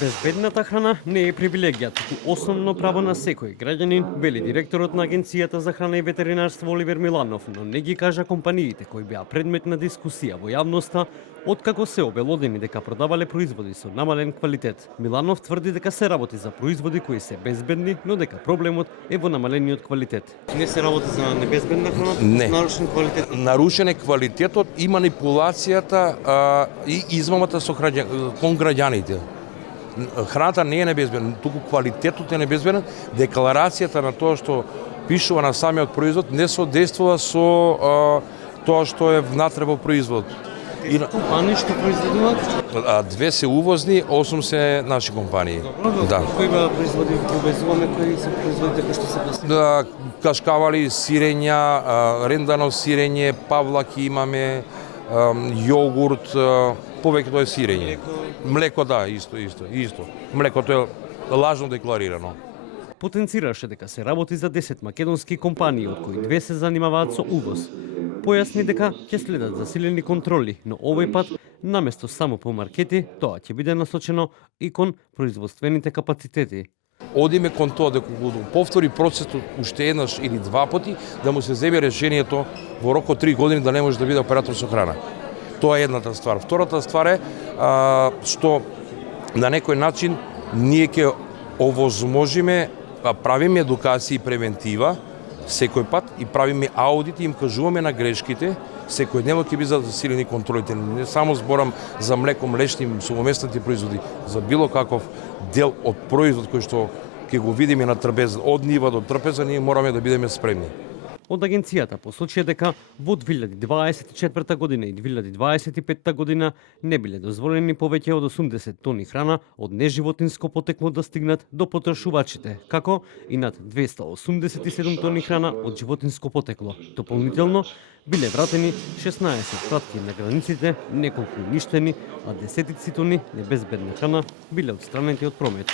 Безбедната храна не е привилегија, туку основно право на секој граѓанин, вели директорот на Агенцијата за храна и ветеринарство Оливер Миланов, но не ги кажа компаниите кои беа предмет на дискусија во јавноста, откако се обелодени дека продавале производи со намален квалитет. Миланов тврди дека се работи за производи кои се безбедни, но дека проблемот е во намалениот квалитет. Не се работи за небезбедна храна, Не. нарушен квалитет. Нарушен е квалитетот и манипулацијата и измамата со кон граѓаните. Храната не е небезбедна, туку квалитетот е небезбеден. Декларацијата на тоа што пишува на самиот производ не соодействува со тоа што е внатре во производот. Компании што произведуваат? 2 се увозни, 8 се наши компании. Да. Кои беа производи увезуваме, кои се производи дека што се пласира? Кашкавали, сирења, рендано сирење, павлаки имаме, јогурт, повеќето е сирење. Млеко, да, исто. Млекото е лажно декларирано. Потенцираше дека се работи за 10 македонски компании, од кои 2 се занимаваат со увоз. Појасни дека ќе следат засилени контроли, но овој пат, наместо само по маркети, тоа ќе биде насочено и кон производствените капацитети. Одиме кон тоа дека го повтори процесот уште еднаш или 2 пати, да му се земе решението во рок од 3 години да не може да биде оператор со храна. Тоа е едната ствар. Втората ствар е што на некој начин ние ќе овозможиме, правиме едукација и превентива секој пат и правиме аудити, им кажуваме на грешките, секојдневно ќе бидат засилени контролите. Не само зборам за млеко, млечни, сумоместни производи, за било каков дел од производ кој што ќе го видиме на трпеза, од нива до трпеза, ние мораме да бидеме спремни. Од агенцијата посочија дека во 2024 година и 2025 година не биле дозволени повеќе од 80 тони храна од неживотинско потекло да стигнат до потрошувачите, како и над 287 тони храна од животинско потекло. Дополнително биле вратени 16 пратки на границите, неколку уништени, а десетици тони небезбедна храна биле отстранети од промет.